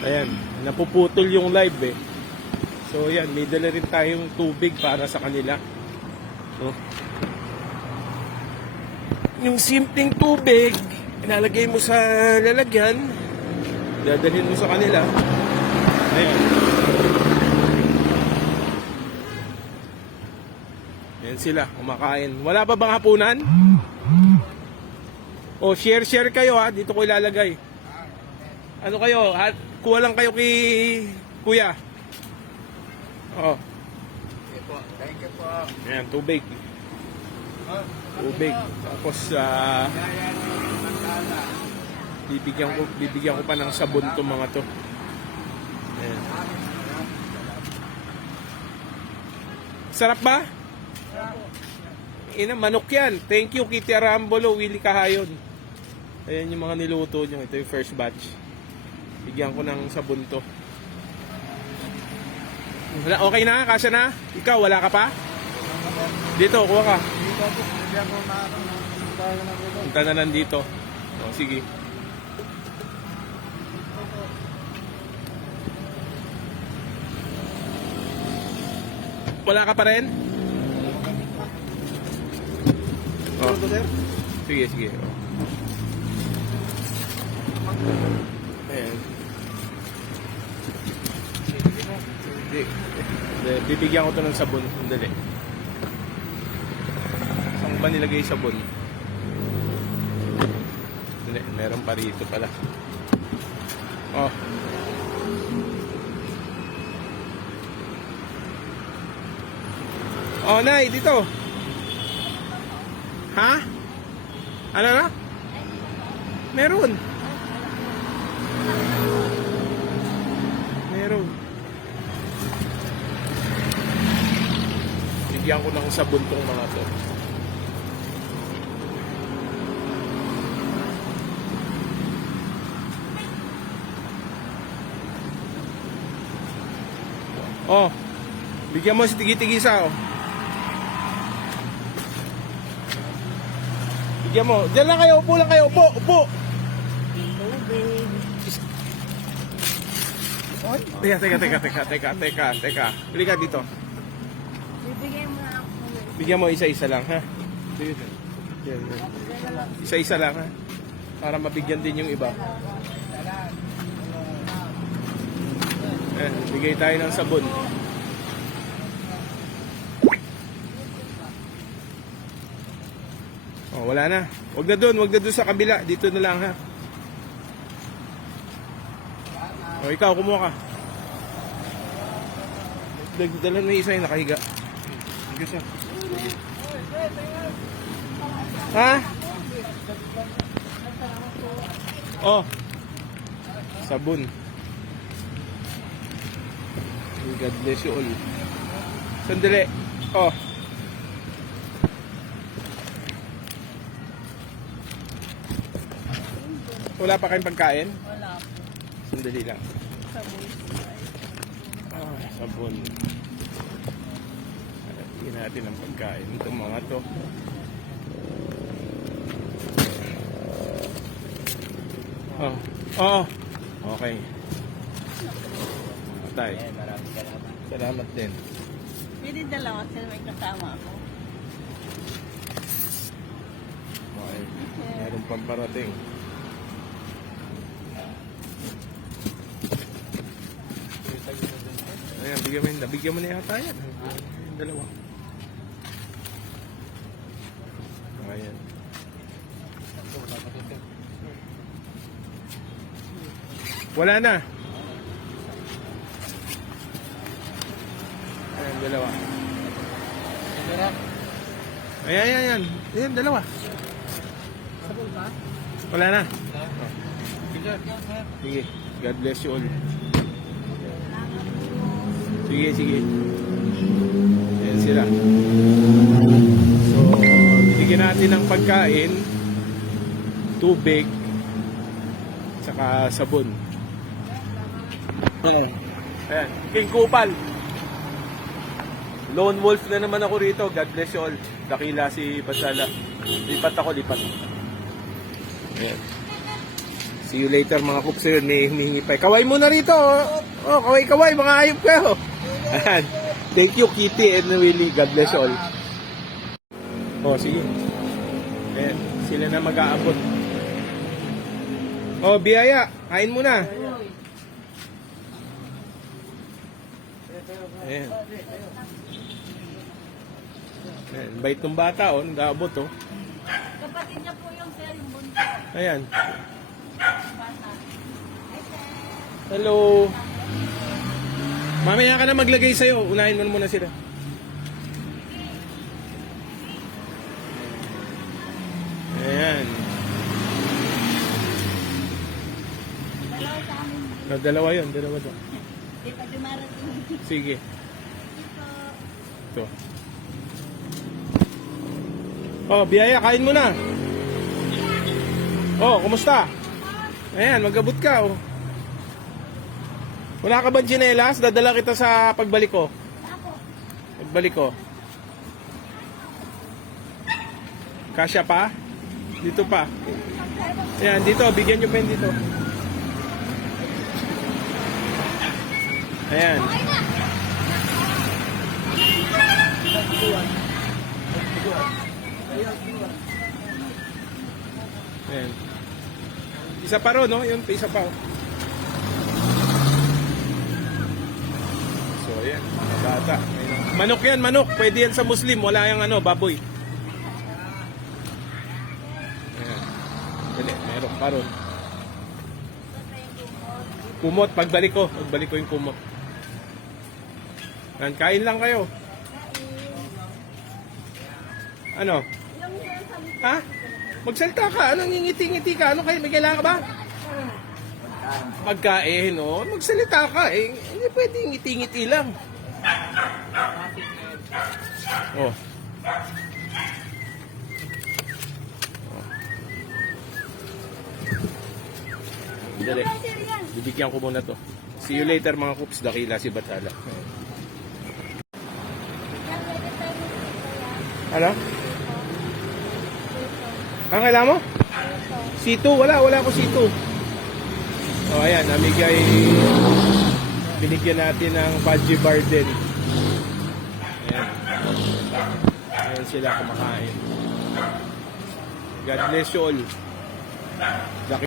Ayan, napuputol yung live eh. So yan, may dala rin tayong tubig para sa kanila. So, yung simpleng tubig, ilalagay mo sa lalagyan, dadalhin mo sa kanila. Ayan. Ayan sila, kumakain. Wala pa bang hapunan? O, share kayo ha, dito ko ilalagay. Ano kayo, kuha lang kayo kay Kuya. Oh. Thank you po. Ayan, tubig. Tubig. Tapos, bibigyan ko pa ng sabon to mga to. Ayan. Sarap ba? Ina, manok yan. Thank you, Kitty Arambolo, Willie Kahayon. Ayan yung mga niluto nyo. Ito yung first batch. Bigyan ko ng sabon to. Okay na? Kasya na? Ikaw, wala ka pa? Dito, kuha ka. Punta na nandito. O, sige. Wala ka pa rin? Oh. Sige. Oh. Ayan. Bibigyan ko to ng sabon. Sandali. Saan ba nilagay sabon? Sandali. Meron pa rito pala. Oh. Oh, Nay, dito. Ha? Ano na? Meron. Bigyan ko ng sabon tong mga to. Oh. Bigyan mo si tigi-tigisa oh. Bigyan mo. Diyan lang kayo, upo lang kayo, upo. Teka. Halika dito. Bigyan mo isa-isa lang, ha? Isa-isa lang, ha? Para mabigyan din yung iba. Bigay tayo ng sabon. Oh, wala na. Wag na doon sa kabila. Dito na lang, ha? O, ikaw, kumuha ka. Dala na isa yung nakahiga. Sige siya. Ha? Oh. Sabon. God bless you all. Sandali. Oh. Wala pa kayong pagkain? Wala po. Sandali lang. Sabon. Sabon. Hingin natin ang pagkain. Itong mga to. Oh. Okay. Matay. Maraming salamat. Salamat din. Pwede dalawa sila may kasama ako. Okay. Meron pang parating. Ayan, bigyan mo na yata yan. Dalawa. Ayan. Wala na. Ayan, dalawa. Ayan. Ayan, dalawa. Wala na. Sige. God bless you all. Sige. Ayan sila. So, bigyan natin ng pagkain, tubig, saka sabon. Ayan. King Kupal. Lone wolf na naman ako rito. God bless you all. Dakila si Basala. Lipat ako. Ayan. See you later mga Coops. May humingi pa. Kaway muna rito. Oh, kaway, mga hayop kayo. Ayan. Thank you, Kitty and Willie. God bless all. Oh, sige. Ayan, sila na mag-aabot. Oh, biyaya. Kain muna. Ayan. Ayan, bait ng bata, oh. Nag-aabot, oh. Kapatid niya po yung sir, yung bunso. Ayan. Hello. Mamaya ka na maglagay sa'yo. Unahin mo muna sila. Ayan. Dalawa sa amin. Dalawa yun. Dalawa to. Di pa dumarating. Sige. Ito. Oh, biyaya. Kain mo na. Oh, kumusta? Ayan, mag-abot ka, oh. Wala ka ba tsinelas? Dadala kita sa pagbalik ko. Pagbalik ko. Kasya pa? Dito pa. Ayan, dito. Bigyan nyo pen dito. Ayan. Ayan. Isa pa ron, no? Yun, isa pa, oh. So, ayan. Bata. Ayan. Manok yan, manok. Pwede yan sa Muslim. Wala yung baboy. Ayan. Dali, meron pa ron. Kumot, pagbalik ko yung kumot. Ayan, kain lang kayo. Ano? Ha? Magsalita ka. Anong ngingiti-ngiti ka? Ano kayo? May kailangan ka ba? Pagkain, no? Magsalita ka. Eh, hindi pwede ngiti-ngiti lang. Oh. Dali. Bibigyan ko muna to. See you later mga Coops. Dakila si Batala. Ano? Ang kailangan mo? C2? Wala ko C2. O, ayan. Namigay. Binigyan natin ng Fudgy Bar din. Ayan. Ayan sila kumakain. God bless you all. Laki.